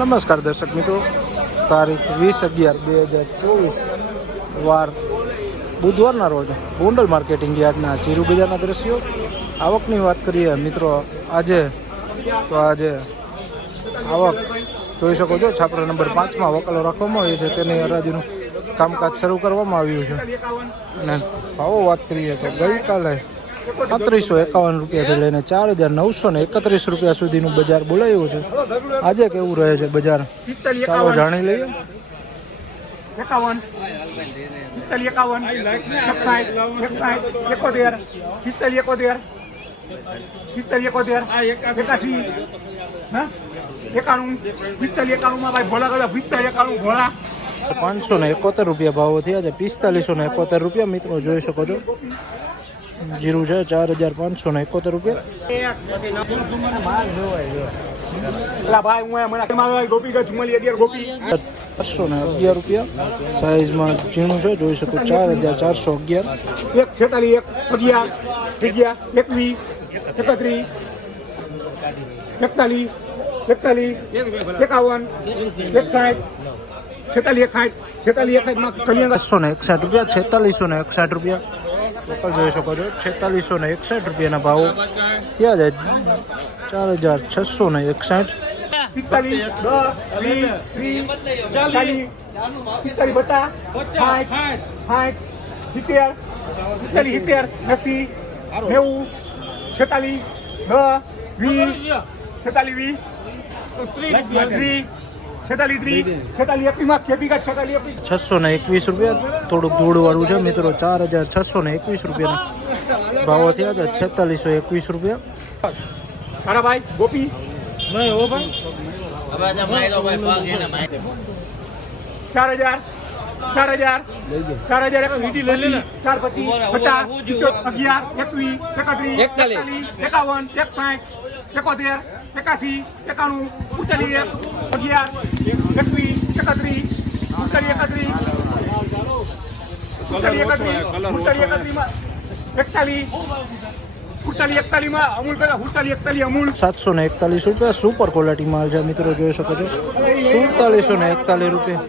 નમસ્કાર દર્શક મિત્રો. તારીખ વીસ અગિયાર બે હજાર ચોવીસ, વાર બુધવારના રોજ ગોંડલ માર્કેટિંગ યાર્ડના ચીરુ બજારના દ્રશ્યો. આવકની વાત કરીએ મિત્રો, આજે તો આજે આવક જોઈ શકો છો, છાપરા નંબર પાંચમાં વકાલો રાખવામાં આવી છે, તેની હરાજીનું કામકાજ શરૂ કરવામાં આવ્યું છે. અને ભાવો વાત કરીએ તો ગઈકાલે પાંત્રીસો એકાવન રૂપિયાથી લઈને ચાર હજાર નવસો ને એકત્રીસ રૂપિયા સુધીનું બજાર બોલાયું છે. આજે કેવું રહે છે બજાર? ચાલો જાણી લઈએ. એકાવન. પિસ્તાલી એકાવન. એકસાઠ. એકસાઠ. એકોતેર. પિસ્તાલી એકોતેર. પિસ્તાલી એકોતેર. એકાસી હા? એકાણું. પિસ્તાલી એકાણું માં ભાઈ ભોળા બધા પિસ્તાલી એકાણું ભોળા. પાંચસો ને એકોતેર રૂપિયા ભાવો થયા છે. પિસ્તાલીસો ને એકોતેર રૂપિયા મિત્રો જોઈ શકો છો. જીરું છે ચાર હજાર પાંચસો ને એકોતેર રૂપિયા. ચારસો ને અગિયાર રૂપિયા. સાઈઝમાં ઝીણું છે જોઈ શકો ચાર હજાર ચારસો અગિયાર. એક છેતાલીસ એક અગિયાર અગિયાર એકવીસ એકત્રીસ એકતાલીસ એકતાલીસ એકાવન એકસાઠ છેતાલીસ એકસાઠ છેતાલી એકસાઠમાં કલ્યાણ. બસો ને એકસાઠ રૂપિયા છેતાલીસો ને એકસાઠ રૂપિયા. લોકલ જોઈ શકો છો છેતાલીસો ને એકસઠ રૂપિયાના ભાવ થયા જાય ચાર હજાર છસો ને એકસઠ છેતાલીસ છેતાલીસ વીસ ત્રીસ છેતાલીસ ત્રીસ છેતાલીસ એકવીસમાં ખેપી ગયા છેતાલીસ એકવીસ. છસો ને એકવીસ રૂપિયા. થોડુંક ધૂળવાળું છે મિત્રો ચાર હજાર છસો ને એકવીસ રૂપિયાના ભાવો થયા છે છેતાલીસો એકવીસ રૂપિયા. તારા ભાઈ ગોપી. ચાર હજાર ચાર હજાર ચાર હજાર એક પચીસ ચાર પચીસ પચાસ સિત્તેર, અગિયાર એકવીસ એકત્રીસ એકતાલીસ. એકાવન એકસાઠ એકોતેર એકાસી એકાણું ઉતાલીસ એક અગિયાર, એકવીસ, એકત્રીસ ઉત્તરી એકત્રીસ ઉત્તરી એકત્રીસ ઉત્તરી એકત્રીસમાં એકતાલીસ સાતસો ને એકતાલીસ રૂપિયા સુપર ક્વોલિટી માલ છે, મિત્રો જોઈ શકો છો. સુડતાલીસો ને એકતાલીસ રૂપિયા.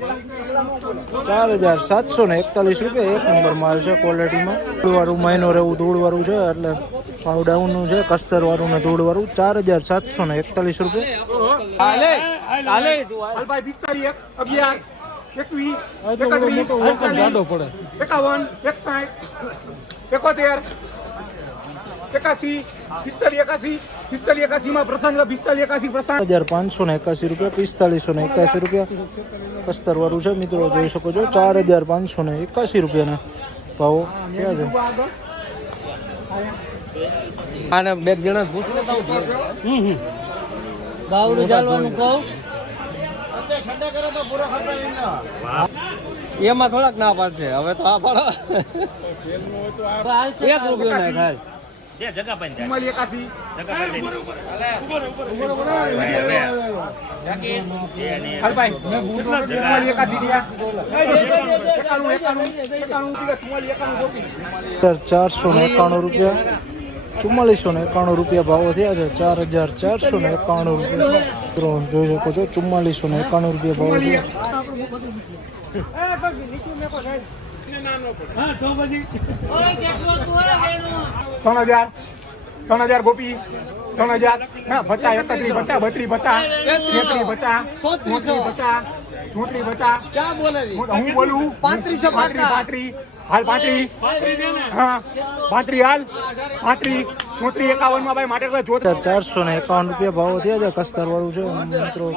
ચાર હજાર સાતસો ને એકતાલીસ રૂપિયા, એક નંબર માલ છે ક્વોલિટીમાં ધૂળવાળું મહિનો રહેવું, ધૂળવાળું છે, એટલે પાવડાઉનનું છે કસ્તરવાળું ને ધૂળવાળું. ચાર હજાર સાતસો ને એકતાલીસ રૂપિયા. હાલભાઈ પિસ્તાલીસ એક અગિયાર એકવીસ એકત્રીસ એકાવન એકસાઠ એકોતેર એકાસી પિસ્તાલીસ એકાસી પિસ્તાલીસ એકાસી માં પ્રસંગ પિસ્તાલીસ એકાસી પ્રસંગ. હજાર પાંચસો ને એકાસી રૂપિયા પિસ્તાલીસો ને એકાસી રૂપિયા. કસ્તરવાળું છે મિત્રો જોઈ શકો છો. ચાર હજાર પાંચસો ને એકાસી રૂપિયાના ભાવો. થયા છે? આને બે જણા પૂછ લેતા હું બાવડું ચાલવાનું કહું. એમાં થોડાક ના પાડશે હવે તો આ પાડો. એક રૂપિયો ના થાય. હજાર ચારસો ને એકાણું રૂપિયા. ચુમ્માલીસો ને એકાણું રૂપિયા ભાવો થયા છે ચાર હજાર ચારસો ને એકાણું રૂપિયા જોઈ શકો છો ચુમ્માલીસો ને એકાણું રૂપિયા ભાવો થયા. ત્રણ હજાર ત્રણ હજાર ગોપી ત્રણ હજાર હા પચાસ એકત્રીસ પચાસ બત્રીસ બચા તેત્રીસ પચાસ ચોત્રીસ બચા ચોત્રીસ બચા ક્યાં બોલે હું બોલું? પાંત્રીસો પાંત્રીસ પાંત્રીસ હાલ પાંત્રી. હા. પાંત્રી હાલ. પાંત્રી. ચોત્રી એકાવનમાં ભાઈ માટે ચારસો ને એકાવન રૂપિયા ભાવો થયા છે. કસ્તરવાળું છે. મિત્રો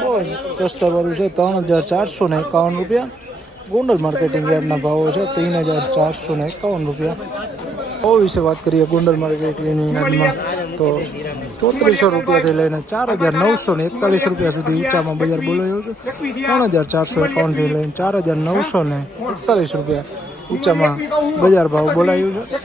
બહુ કસ્તરવાળું છે. ત્રણ હજાર ચારસો ને એકાવન રૂપિયા. ગોંડલ માર્કેટિંગ યાર્ડના ભાવો છે. ત્રણ હજાર ચારસો ને એકાવન રૂપિયા. ભાવ વિશે વાત કરીએ ગોંડલ માર્કેટિંગ યાર્ડમાં. તો ચોત્રીસો રૂપિયાથી લઈને ચાર હજાર નવસો ને એકતાલીસ રૂપિયા સુધી ઊંચામાં બજાર બોલાયો છે. ત્રણ હજાર ચારસો એકાવનથી લઈને ચાર હજાર નવસો ને એકતાલીસ રૂપિયા. ઊંચામાં બજાર ભાવ બોલાયું છે.